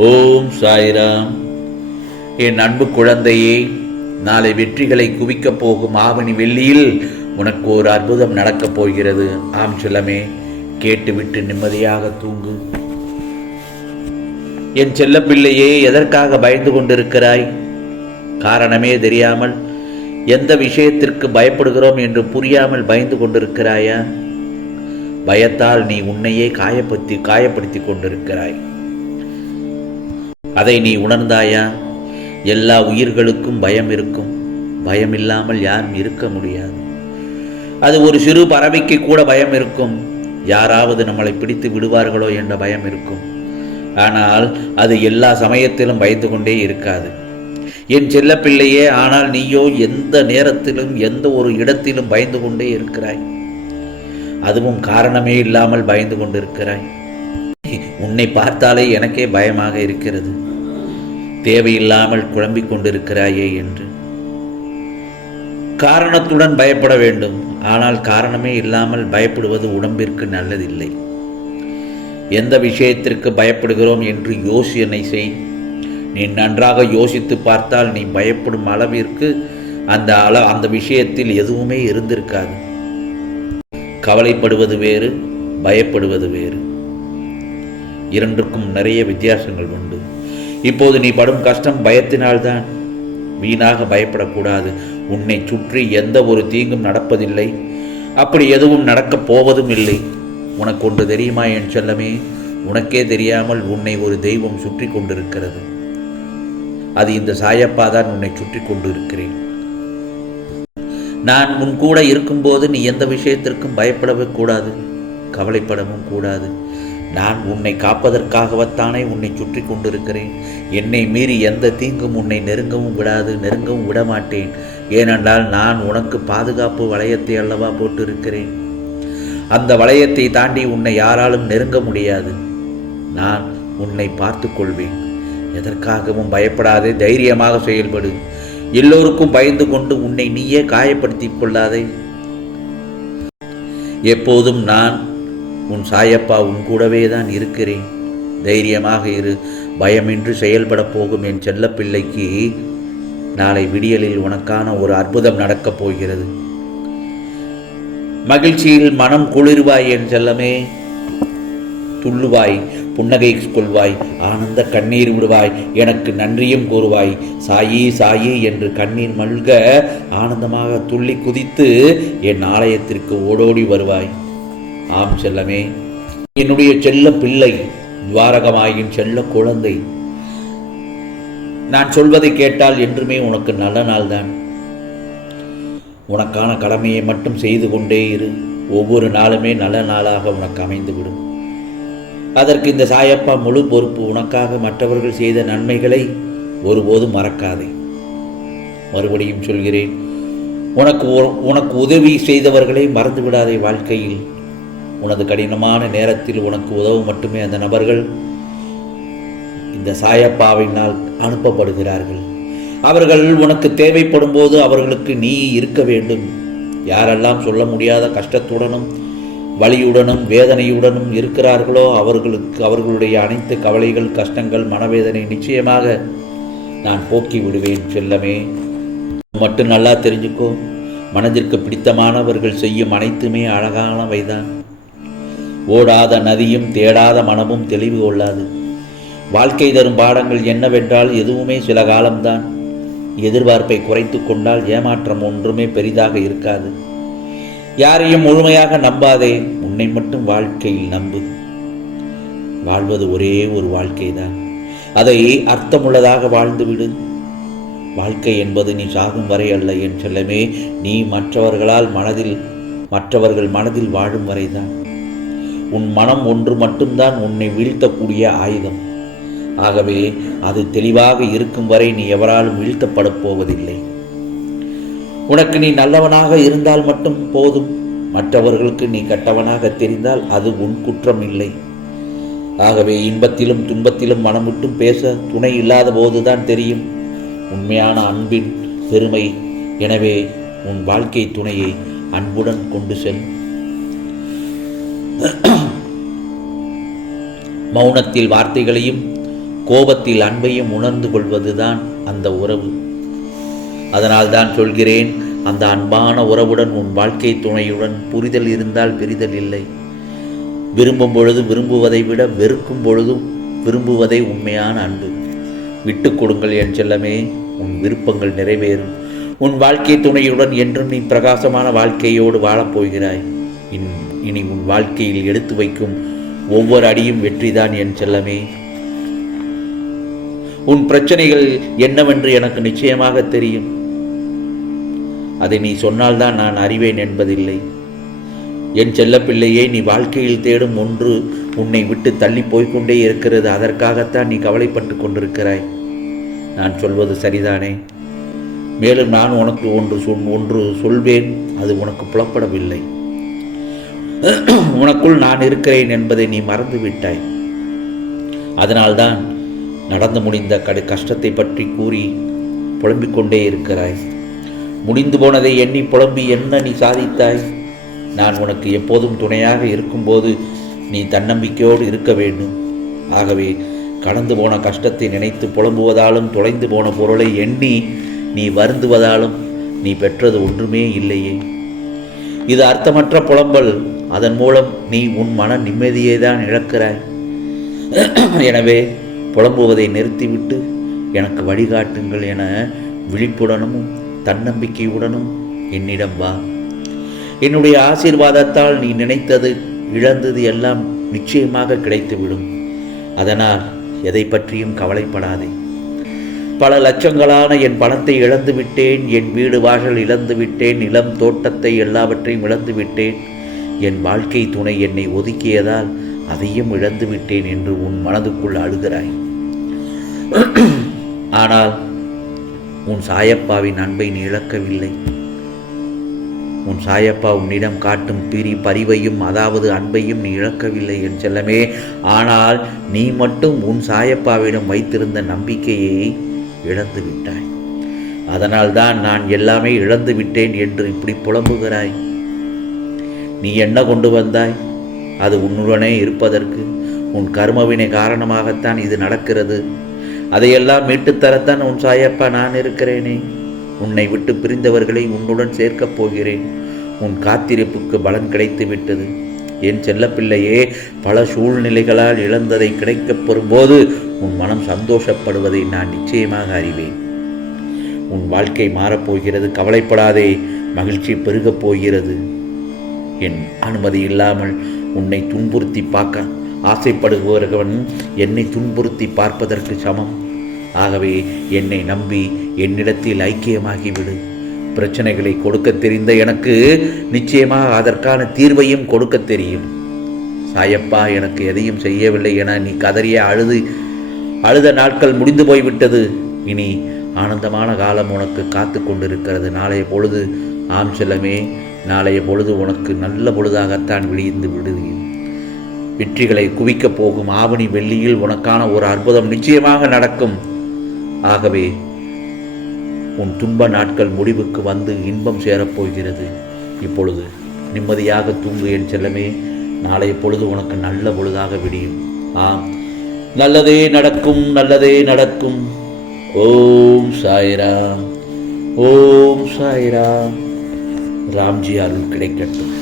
ஓம் சாய்ராம். என் அன்பு குழந்தையே, நாளை வெற்றிகளை குவிக்கப் போகும் ஆவணி வெள்ளியில் உனக்கு ஒரு அற்புதம் நடக்கப் போகிறது. ஆம் செல்லமே, கேட்டுவிட்டு நிம்மதியாக தூங்கு. என் செல்ல பிள்ளையே, எதற்காக பயந்து கொண்டிருக்கிறாய்? காரணமே தெரியாமல், எந்த விஷயத்திற்கு பயப்படுகிறோம் என்று புரியாமல் பயந்து கொண்டிருக்கிறாயா? பயத்தால் நீ உன்னையே காயப்படுத்தி கொண்டிருக்கிறாய். அதை நீ உணர்ந்தாயா? எல்லா உயிர்களுக்கும் பயம் இருக்கும். பயம் இல்லாமல் யாரும் இருக்க முடியாது. அது ஒரு சிறு பறவைக்கு கூட பயம் இருக்கும். யாராவது நம்மளை பிடித்து விடுவார்களோ என்ற பயம் இருக்கும். ஆனால் அது எல்லா சமயத்திலும் பயந்து கொண்டே இருக்காது. என் செல்ல பிள்ளையே, ஆனால் நீயோ எந்த நேரத்திலும் எந்த ஒரு இடத்திலும் பயந்து கொண்டே இருக்கிறாய். அதுவும் காரணமே இல்லாமல் பயந்து கொண்டிருக்கிறாய். உன்னை பார்த்தாலே எனக்கே பயமாக இருக்கிறது. தேவையில்லாமல் குழம்பிக் கொண்டிருக்கிறாயே என்று. காரணத்துடன் பயப்பட வேண்டும். ஆனால் காரணமே இல்லாமல் பயப்படுவது உடம்பிற்கு நல்லதில்லை. எந்த விஷயத்திற்கு பயப்படுகிறோம் என்று யோசனை செய். நீ நன்றாக யோசித்து பார்த்தால் நீ பயப்படும் அளவிற்கு அந்த விஷயத்தில் எதுவுமே இருந்திருக்காது. கவலைப்படுவது வேறு, பயப்படுவது வேறு. இரண்டுக்கும் நிறைய வித்தியாசங்கள் உண்டு. இப்போது நீ படும் கஷ்டம் பயத்தினால்தான். வீணாக பயப்படக்கூடாது. உன்னை சுற்றி எந்த ஒரு தீங்கும் நடப்பதில்லை. அப்படி எதுவும் நடக்கப் போவதும் இல்லை. உனக்கு ஒன்று தெரியுமா என் செல்லமே? உனக்கே தெரியாமல் உன்னை ஒரு தெய்வம் சுற்றி கொண்டிருக்கிறது. அது இந்த சாயப்பா தான் உன்னை சுற்றி கொண்டு இருக்கிறேன். நான் உன் கூட இருக்கும்போது நீ எந்த விஷயத்திற்கும் பயப்படவே கூடாது, கவலைப்படவும் கூடாது. நான் உன்னை காப்பதற்காகவத்தானே உன்னை சுற்றி கொண்டிருக்கிறேன். என்னை மீறி எந்த தீங்கும் உன்னை நெருங்கவும் விடாது, நெருங்கவும் விடமாட்டேன். ஏனென்றால் நான் உனக்கு பாதுகாப்பு வளையத்தை அல்லவா போட்டிருக்கிறேன். அந்த வளையத்தை தாண்டி உன்னை யாராலும் நெருங்க முடியாது. நான் உன்னை பார்த்து கொள்வேன். எதற்காகவும் பயப்படாதே, தைரியமாக செயல்படு. எல்லோருக்கும் பயந்து கொண்டு உன்னை நீயே காயப்படுத்திக் கொள்ளாதே. எப்போதும் நான் உன் சாயப்பா உன் கூடவே தான் இருக்கிறேன். தைரியமாக இரு. பயமின்றி செயல்பட போகும் என் செல்ல பிள்ளைக்கு நாளை விடியலில் உனக்கான ஒரு அற்புதம் நடக்கப் போகிறது. மகிழ்ச்சியில் மனம் குளிர்வாய் என் செல்லமே. துள்ளுவாய், புன்னகை கொள்வாய், ஆனந்த கண்ணீர் விடுவாய், எனக்கு நன்றியும் கூறுவாய். சாயி சாயி என்று கண்ணீர் மல்க ஆனந்தமாக துள்ளி குதித்து என் ஆலயத்திற்கு ஓடோடி வருவாய். ஆம் செல்லமே, என்னுடைய செல்ல பிள்ளை, துவாரகமாயின் செல்ல குழந்தை. நான் சொல்வதை கேட்டால் என்றுமே உனக்கு நல்ல நாள்தான். உனக்கான கடமையை மட்டும் செய்து கொண்டே இரு. ஒவ்வொரு நாளுமே நல்ல நாளாக உனக்கு அமைந்துவிடும். அதற்கு இந்த சாயப்பா முழு பொறுப்பு. உனக்காக மற்றவர்கள் செய்த நன்மைகளை ஒருபோதும் மறக்காதே. மறுபடியும் சொல்கிறேன், உனக்கு உதவி செய்தவர்களை மறந்து விடாதே. வாழ்க்கையில் உனது கடினமான நேரத்தில் உனக்கு உதவ மட்டுமே அந்த நபர்கள் இந்த சாயப்பாவினால் அனுப்பப்படுகிறார்கள். அவர்கள் உனக்கு தேவைப்படும் போது அவர்களுக்கு நீ இருக்க வேண்டும். யாரெல்லாம் சொல்ல முடியாத கஷ்டத்துடனும் வலியுடனும் வேதனையுடனும் இருக்கிறார்களோ அவர்களுடைய அனைத்து கவலைகள், கஷ்டங்கள், மனவேதனை நிச்சயமாக நான் போக்கி விடுவேன் செல்லமே. மட்டும் நல்லா தெரிஞ்சுக்கோ, மனதிற்கு பிடித்தமானவர்கள் செய்யும் அனைத்துமே அழகானவைதான். ஓடாத நதியும் தேடாத மனமும் தெளிவு கொள்ளாது. வாழ்க்கை தரும் பாடங்கள் என்னவென்றால் எதுவுமே சில காலம்தான். எதிர்பார்ப்பை குறைத்து கொண்டால் ஏமாற்றம் ஒன்றுமே பெரிதாக இருக்காது. யாரையும் முழுமையாக நம்பாதே. உன்னை மட்டும் வாழ்க்கையில் நம்பு. வாழ்வது ஒரே ஒரு வாழ்க்கை தான். அதை அர்த்தமுள்ளதாக வாழ்ந்துவிடு. வாழ்க்கை என்பது நீ சாகும் வரை அல்ல என் செல்லமே. நீ மற்றவர்கள் மனதில் வாழும் வரைதான். உன் மனம் ஒன்று மட்டும்தான் உன்னை வீழ்த்தக்கூடிய ஆயுதம். ஆகவே அது தெளிவாக இருக்கும் வரை நீ எவராலும் வீழ்த்தப்படப் போவதில்லை. உனக்கு நீ நல்லவனாக இருந்தால் மட்டும் போதும். மற்றவர்களுக்கு நீ கெட்டவனாக தெரிந்தால் அது உன் குற்றம் இல்லை. ஆகவே இன்பத்திலும் துன்பத்திலும் மனம் விட்டும் பேச துணை இல்லாத போதுதான் தெரியும் உண்மையான அன்பின் பெருமை. எனவே உன் வாழ்க்கை துணையை அன்புடன் கொண்டு செல். மௌனத்தில் வார்த்தைகளையும் கோபத்தில் அன்பையும் உணர்ந்து கொள்வதுதான் அந்த உறவு. அதனால் தான் சொல்கிறேன், அந்த அன்பான உறவுடன் உன் வாழ்க்கை துணையுடன் புரிதல் இருந்தால் பிரிதல் இல்லை. விரும்பும் பொழுது விரும்புவதை விட வெறுக்கும் பொழுதும் விரும்புவதே உண்மையான அன்பு. விட்டு கொடுங்கள் என் செல்லமே, உன் விருப்பங்கள் நிறைவேறும். உன் வாழ்க்கை துணையுடன் என்றும் நீ பிரகாசமான வாழ்க்கையோடு வாழப்போகிறாய். இனி உன் வாழ்க்கையில் எடுத்து வைக்கும் ஒவ்வொரு அடியும் வெற்றிதான் என் செல்லமே. உன் பிரச்சனைகள் என்னவென்று எனக்கு நிச்சயமாக தெரியும். அதை நீ சொன்னால்தான் நான் அறிவேன் என்பதில்லை. என் செல்லப்பிள்ளையே, நீ வாழ்க்கையில் தேடும் ஒன்று உன்னை விட்டு தள்ளி போய்கொண்டே இருக்கிறது. அதற்காகத்தான் நீ கவலைப்பட்டு கொண்டிருக்கிறாய். நான் சொல்வது சரிதானே? மேலும் நான் உனக்கு ஒன்று சொல்வேன், அது உனக்கு புலப்படவில்லை. உனக்குள் நான் இருக்கிறேன் என்பதை நீ மறந்து விட்டாய். அதனால்தான் நடந்து முடிந்த கஷ்டத்தை பற்றி கூறி புலம்பிக் கொண்டே இருக்கிறாய். முடிந்து போனதை எண்ணி புலம்பி என்ன நீ சாதித்தாய்? நான் உனக்கு எப்போதும் துணையாக இருக்கும்போது நீ தன்னம்பிக்கையோடு இருக்க வேண்டும். ஆகவே கடந்து போன கஷ்டத்தை நினைத்து புலம்புவதாலும் தொலைந்து போன பொருளை எண்ணி நீ வருந்துவதாலும் நீ பெற்றது ஒன்றுமே இல்லையே. இது அர்த்தமற்ற புலம்பல். அதன் மூலம் நீ உன் மன நிம்மதியை தான் இழக்கிறாய். எனவே புலம்புவதை நிறுத்திவிட்டு எனக்கு வழிகாட்டுங்கள் என விழிப்புடனும் தன்னம்பிக்கையுடனும் என்னிடம் வா. என்னுடைய ஆசீர்வாதத்தால் நீ நினைத்தது இழந்தது எல்லாம் நிச்சயமாக கிடைத்துவிடும். அதனால் எதை பற்றியும் கவலைப்படாதே. பல லட்சங்களான என் பணத்தை இழந்து விட்டேன், என் வீடு வாசல் இழந்து விட்டேன், நிலம் தோட்டத்தை எல்லாவற்றையும் இழந்து விட்டேன், என் வாழ்க்கை துணை என்னை ஒதுக்கியதால் அதையும் இழந்து விட்டேன் என்று உன் மனதுக்குள் அழுகிறாய். ஆனால் உன் சாயப்பாவின் அன்பை நீ இழக்கவில்லை. உன் சாயப்பா உன்னிடம் காட்டும் பரிவையும் அதாவது அன்பையும் நீ இழக்கவில்லை என் செல்லமே. ஆனால் நீ மட்டும் உன் சாயப்பாவிடம் வைத்திருந்த நம்பிக்கையை இழந்து விட்டாய். அதனால்தான் நான் எல்லாமே இழந்து விட்டேன் என்று இப்படி புலம்புகிறாய். நீ என்ன கொண்டு வந்தாய்? அது உன்னுடனே இருப்பதற்கு உன் கர்மவினை காரணமாகத்தான் இது நடக்கிறது. அதையெல்லாம் மீட்டுத்தரத்தான் உன் சாயப்பா நான் இருக்கிறேனே. உன்னை விட்டு பிரிந்தவர்களை உன்னுடன் சேர்க்கப் போகிறேன். உன் காத்திருப்புக்கு பலன் கிடைத்து விட்டது. என் செல்லப்பிள்ளையே, பல சூழ்நிலைகளால் இழந்ததை கிடைக்கப் பெறும்போது உன் மனம் சந்தோஷப்படுவதை நான் நிச்சயமாக அறிவேன். உன் வாழ்க்கை மாறப்போகிறது. கவலைப்படாதே, மகிழ்ச்சி பெருகப் போகிறது. என் அனுமதி இல்லாமல் உன்னை துன்புறுத்தி பார்க்க ஆசைப்படுபவர்கள் என்னை துன்புறுத்தி பார்ப்பதற்கு சமம். ஆகவே என்னை நம்பி என்னிடத்தில் ஐக்கியமாகிவிடு. பிரச்சனைகளை கொடுக்க தெரிந்த எனக்கு நிச்சயமாக அதற்கான தீர்வையும் கொடுக்க தெரியும். சாயப்பா எனக்கு எதையும் செய்யவில்லை என நீ கதறிய அழுத நாட்கள் முடிந்து போய்விட்டது. இனி ஆனந்தமான காலம் உனக்கு காத்து கொண்டிருக்கிறது. நாளைய பொழுது, ஆம் செல்லமே, நாளைய பொழுது உனக்கு நல்ல பொழுதாகத்தான் விடிந்து விடுது. வெற்றிகளை குவிக்கப் போகும் ஆவணி வெள்ளியில் உனக்கான ஒரு அற்புதம் நிச்சயமாக நடக்கும். ஆகவே உன் துன்ப நாட்கள் முடிவுக்கு வந்து இன்பம் சேரப்போகிறது. இப்பொழுது நிம்மதியாக தூங்கு என் செல்லமே. நாளைய பொழுது உனக்கு நல்ல பொழுதாக விடியும். ஆம், நல்லதே நடக்கும், நல்லதே நடக்கும். ஓம் சாய்ராம், ஓம் சாய்ராம். ராம்ஜி அருள் கிடைக்கட்டும்.